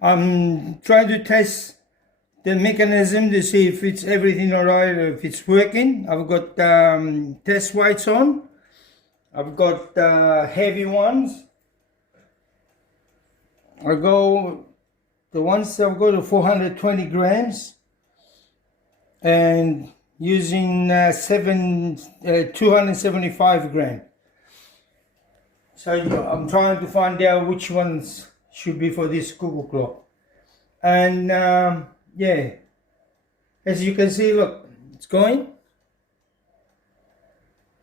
I'm trying to test the mechanism to see if it's everything alright, or if it's working. I've got test weights on. I've got heavy ones. The ones I've got are 420 grams, and using 275 grams. So I'm trying to find out which ones should be for this cuckoo clock. And yeah, as you can see, look, it's going.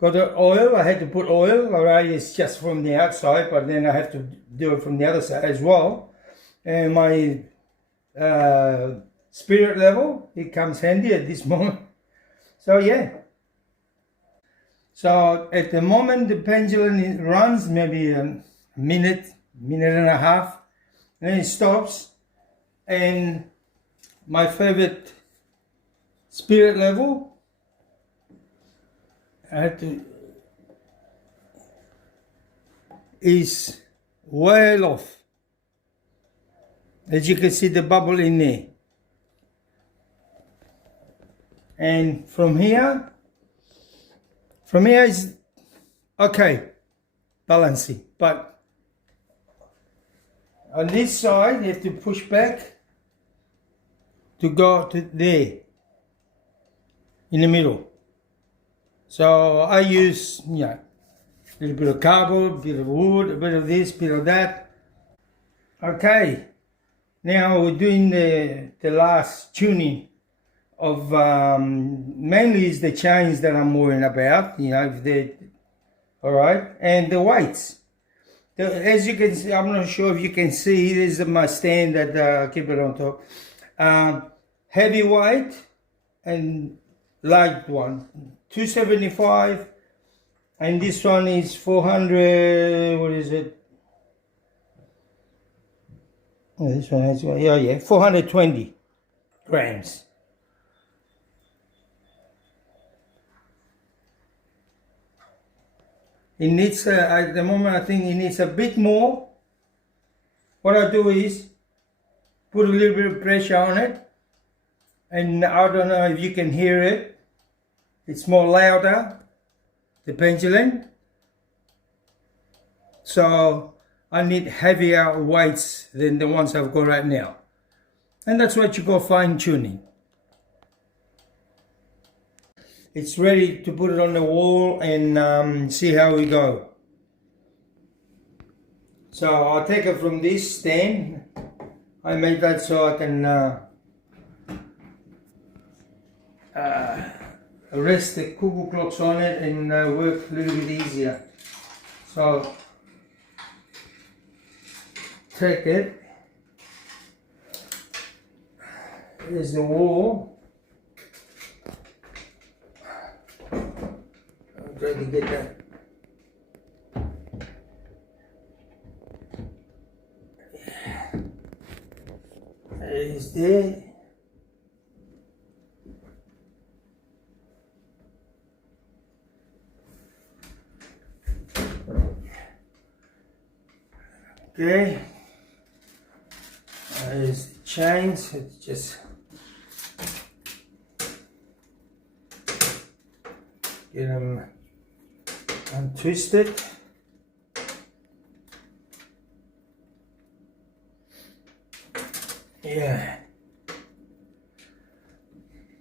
Got the oil. I had to put oil. Alright, it's just from the outside, but then I have to do it from the other side as well. And my spirit level, it comes handy at this moment. So yeah. So at the moment the pendulum runs maybe a minute and a half, and then it stops. And my favorite spirit level, is well off. As you can see, the bubble in there. And from here is okay, balancing. But on this side, you have to push back to go to there, in the middle. So I use, a little bit of cardboard, a bit of wood, a bit of this, a bit of that. Okay, now we're doing the last tuning of, mainly is the chains that I'm worrying about, if they're alright, and the weights. As you can see, I'm not sure if you can see, this is my stand that I keep it on top. Heavy weight and light one, 275, and this one is 400, what is it? Oh, this one has, 420 grams. It needs, at the moment, I think it needs a bit more. What I do is put a little bit of pressure on it, and I don't know if you can hear it. It's more louder, the pendulum. So I need heavier weights than the ones I've got right now. And that's what you call fine tuning. It's ready to put it on the wall and see how we go. So I'll take it from this stand. I made that so I can rest the cuckoo clocks on it and work a little bit easier. So take it. Here's the wall. I'm trying to get that. There it is there. Okay. There's the chains. It's just get them untwisted. Yeah.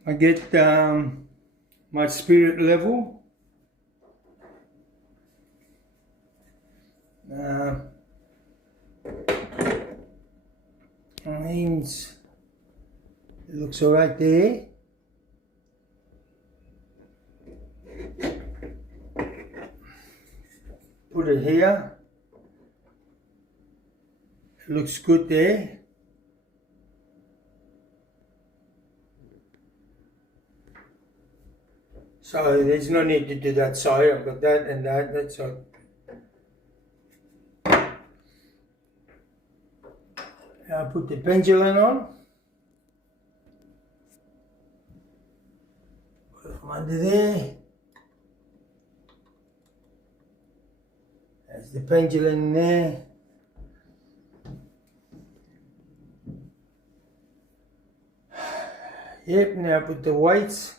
I get my spirit level. Means it looks alright there. Put it here. It looks good there. So there's no need to do that side. I've got that and that. That's all. I'll put the pendulum on. Put it from under there. There's the pendulum there. Yep, now put the weights.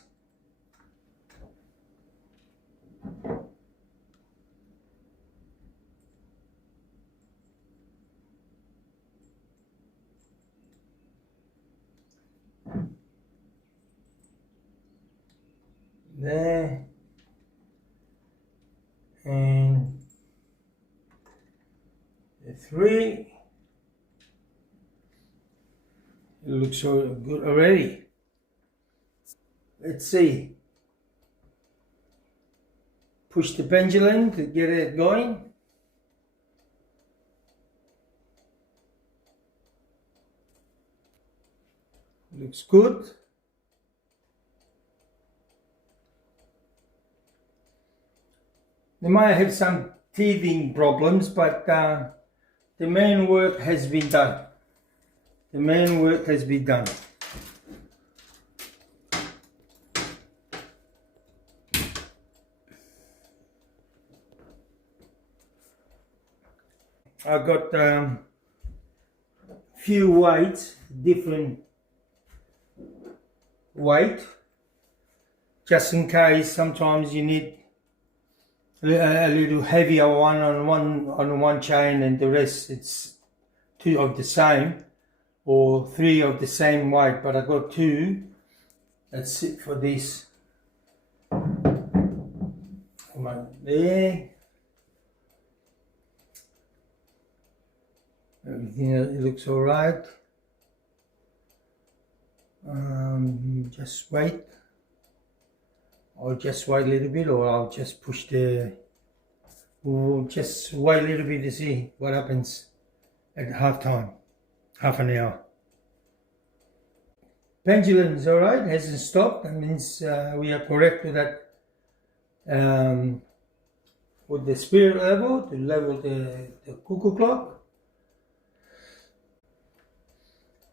There. And the 3. It looks so good already. Let's see. Push the pendulum to get it going. Looks good. They might have some teething problems, but the main work has been done. The main work has been done. I got few weights, different weight, just in case sometimes you need a little heavier one on one chain and the rest it's 2 of the same or 3 of the same weight, but I got 2. That's it for this. Come on, there. Everything it looks all right. Just wait. I'll just wait a little bit, or I'll just push the. We'll just wait a little bit to see what happens at half time, half an hour. Pendulum's all right, hasn't stopped. That means we are correct with that. With the spirit level to level the cuckoo clock.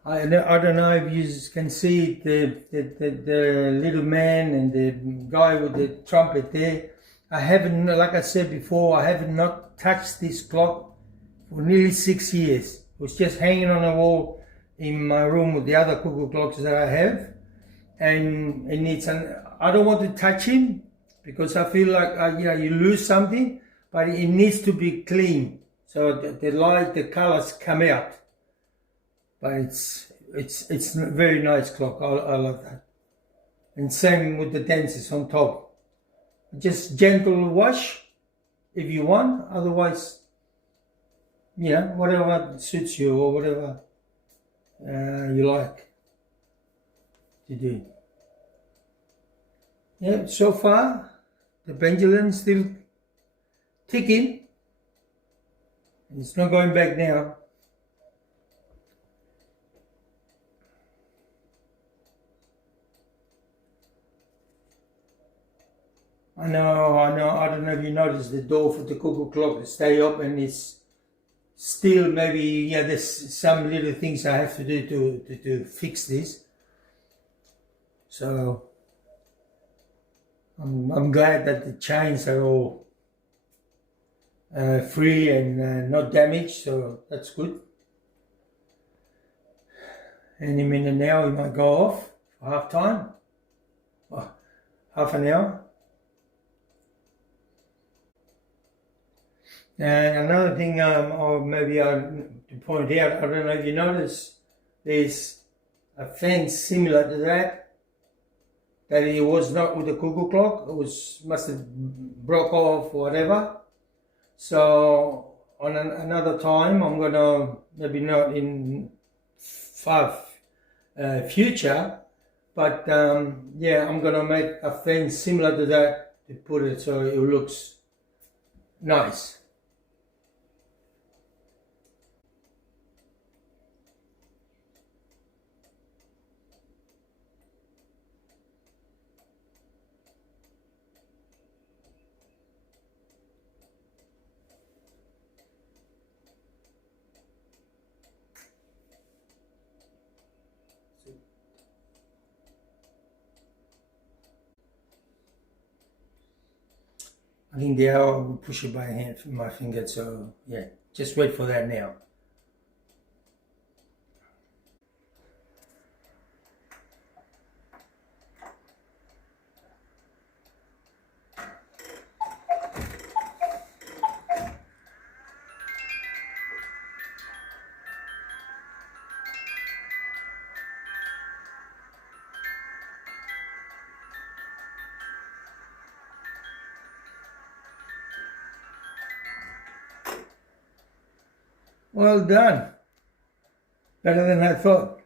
I don't know if you can see the little man and the guy with the trumpet there. I haven't, like I said before, I have not touched this clock for nearly 6 years. It was just hanging on a wall in my room with the other cuckoo clocks that I have. And it needs I don't want to touch him because I feel like you lose something, but it needs to be clean so the light, the colors come out. But it's a very nice clock. I love that. And same with the dancers on top. Just gentle wash if you want. Otherwise, whatever suits you or whatever you like to do. Yeah, so far the pendulum still ticking. It's not going back now. I know. I don't know if you noticed the door for the cuckoo clock to stay up, and it's still maybe there's some little things I have to do to fix this. So I'm glad that the chains are all free and not damaged. So that's good. Any minute now, we might go off for half time. Half an hour. And another thing, or maybe to point out, I don't know if you notice, there's a fence similar to that it was not with the cuckoo clock. It must have broke off or whatever. So on another time, I'm gonna, maybe not in far future, but I'm gonna make a fence similar to that to put it so it looks nice. I think the hour will push it by hand, my finger, so yeah, just wait for that now. Well done. Better than I thought.